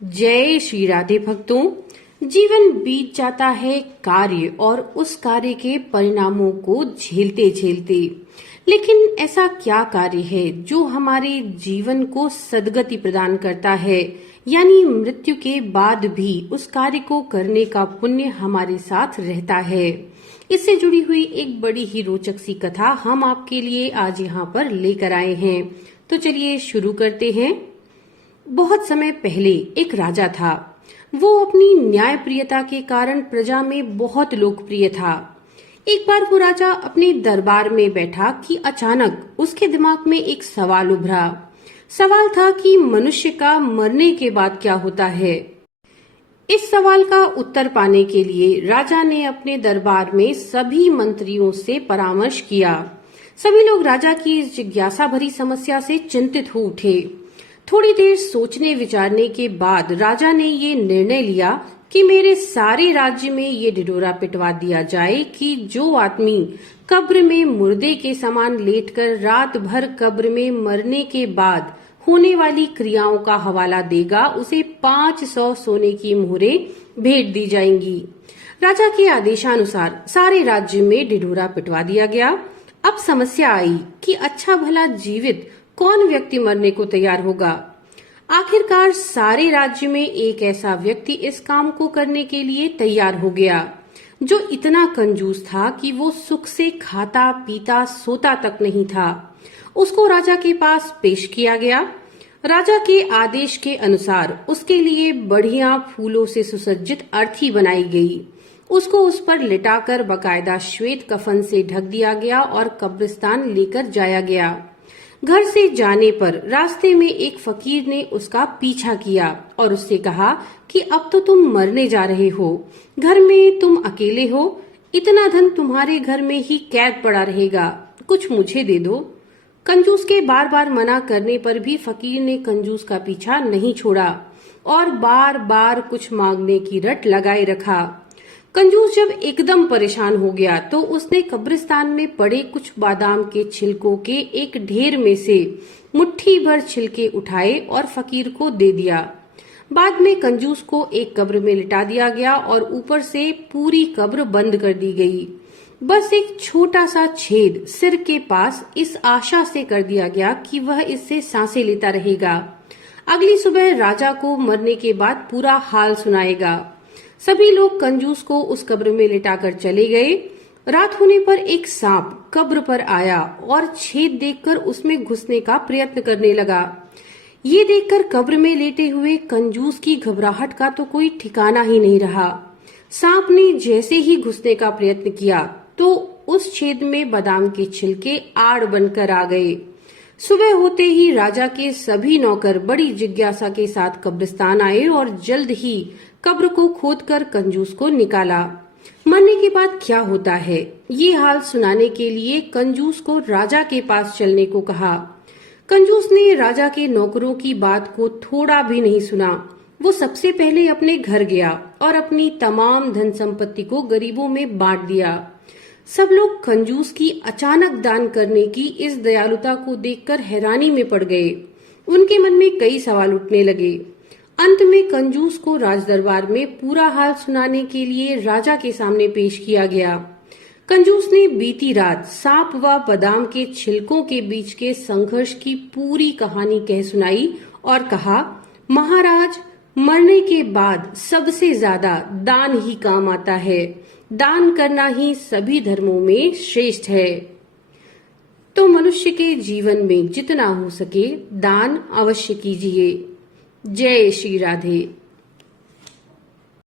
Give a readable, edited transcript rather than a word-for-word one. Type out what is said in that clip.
जय श्री राधे भक्तों। जीवन बीत जाता है कार्य और उस कार्य के परिणामों को झेलते झेलते, लेकिन ऐसा क्या कार्य है जो हमारे जीवन को सद्गति प्रदान करता है, यानी मृत्यु के बाद भी उस कार्य को करने का पुण्य हमारे साथ रहता है। इससे जुड़ी हुई एक बड़ी ही रोचक सी कथा हम आपके लिए आज यहाँ पर लेकर आए हैं। तो चलिए शुरू करते हैं। बहुत समय पहले एक राजा था। वो अपनी न्यायप्रियता के कारण प्रजा में बहुत लोकप्रिय था। एक बार वो राजा अपने दरबार में बैठा कि अचानक उसके दिमाग में एक सवाल उभरा। सवाल था कि मनुष्य का मरने के बाद क्या होता है। इस सवाल का उत्तर पाने के लिए राजा ने अपने दरबार में सभी मंत्रियों से परामर्श किया। सभी लोग राजा की इस जिज्ञासा भरी समस्या से चिंतित हो उठे। थोड़ी देर सोचने विचारने के बाद राजा ने ये निर्णय लिया कि मेरे सारे राज्य में ये ढिढोरा पिटवा दिया जाए कि जो आदमी कब्र में मुर्दे के समान लेटकर रात भर कब्र में मरने के बाद होने वाली क्रियाओं का हवाला देगा, उसे 500 सोने की मोहरें भेंट दी जाएंगी। राजा के आदेशानुसार सारे राज्य में ढिढोरा पिटवा दिया गया। अब समस्या आई कि अच्छा भला जीवित कौन व्यक्ति मरने को तैयार होगा। आखिरकार सारे राज्य में एक ऐसा व्यक्ति इस काम को करने के लिए तैयार हो गया, जो इतना कंजूस था कि वो सुख से खाता पीता सोता तक नहीं था। उसको राजा के पास पेश किया गया। राजा के आदेश के अनुसार उसके लिए बढ़िया फूलों से सुसज्जित अर्थी बनाई गई। उसको उस पर लिटाकर बकायदा श्वेत कफन से ढक दिया गया और कब्रिस्तान लेकर जाया गया। घर से जाने पर रास्ते में एक फकीर ने उसका पीछा किया और उससे कहा कि अब तो तुम मरने जा रहे हो, घर में तुम अकेले हो, इतना धन तुम्हारे घर में ही कैद पड़ा रहेगा, कुछ मुझे दे दो। कंजूस के बार बार मना करने पर भी फकीर ने कंजूस का पीछा नहीं छोड़ा और बार बार कुछ मांगने की रट लगाए रखा। कंजूस जब एकदम परेशान हो गया तो उसने कब्रिस्तान में पड़े कुछ बादाम के छिलकों के एक ढेर में से मुट्ठी भर छिलके उठाए और फकीर को दे दिया। बाद में कंजूस को एक कब्र में लिटा दिया गया और ऊपर से पूरी कब्र बंद कर दी गई। बस एक छोटा सा छेद सिर के पास इस आशा से कर दिया गया कि वह इससे सांसें लेता रहेगा। अगली सुबह राजा को मरने के बाद पूरा हाल सुनाएगा। सभी लोग कंजूस को उस कब्र में लिटाकर चले गए। रात होने पर एक सांप कब्र पर आया और छेद देखकर उसमें घुसने का प्रयत्न करने लगा। ये देखकर कब्र में लेटे हुए कंजूस की घबराहट का तो कोई ठिकाना ही नहीं रहा। सांप ने जैसे ही घुसने का प्रयत्न किया तो उस छेद में बादाम के छिलके आड़ बनकर आ गए। सुबह होते ही राजा के सभी नौकर बड़ी जिज्ञासा के साथ कब्रिस्तान आए और जल्द ही कब्र को खोदकर कंजूस को निकाला। मरने के बाद क्या होता है, ये हाल सुनाने के लिए कंजूस को राजा के पास चलने को कहा। कंजूस ने राजा के नौकरों की बात को थोड़ा भी नहीं सुना। वो सबसे पहले अपने घर गया और अपनी तमाम धन संपत्ति को गरीबों में बांट दिया। सब लोग कंजूस की अचानक दान करने की इस दयालुता को देखकर हैरानी में पड़ गए। उनके मन में कई सवाल उठने लगे। अंत में कंजूस को राजदरबार में पूरा हाल सुनाने के लिए राजा के सामने पेश किया गया। कंजूस ने बीती रात सांप व बादाम के छिलकों के बीच के संघर्ष की पूरी कहानी कह सुनाई और कहा, महाराज, मरने के बाद सबसे ज्यादा दान ही काम आता है। दान करना ही सभी धर्मों में श्रेष्ठ है। तो मनुष्य के जीवन में जितना हो सके दान अवश्य कीजिए। जय श्री राधे।